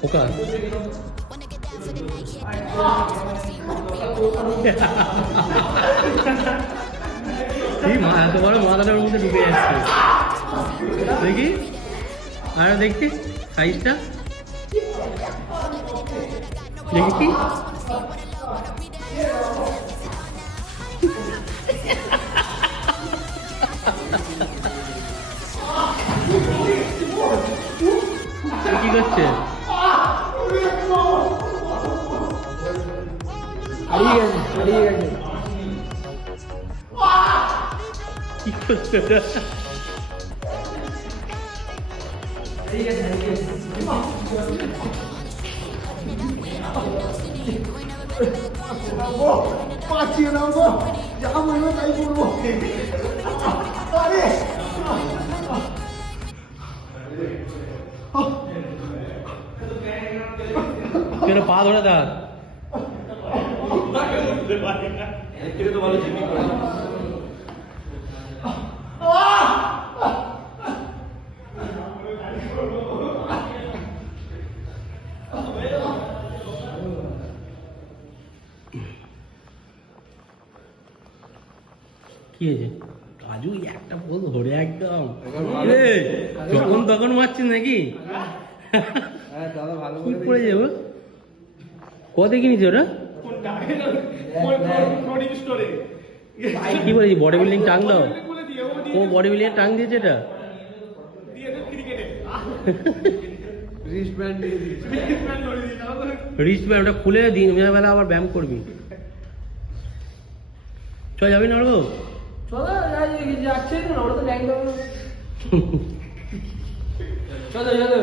পোকা এত বড় মাথাটার মধ্যে ঢুকে যাচ্ছে দেখি আর দেখছি সাইজটা দেখি কি করছে কি করছে পাচ্ছি না গো যা বলবো তাই করবো আরে কেন পা ধরে দাঁড় কি হয়েছে কাজু একটা পোজ ধরে একদম যখন তখন মারছিস নাকি কি পড়ে যাবো কত কিনেছে ওরা কি বলেছি বডি বিল্ডিং টাং দাও ও বডি বিল্ডিং টাং দিয়েছে এটা রিস্ট ব্যান্ড ওটা খুলে দিন বেলা আবার ব্যায়াম করবি চ যাবি না ওরকম চলো যাচ্ছে না ওরা তো ল্যাংটা চলো চলো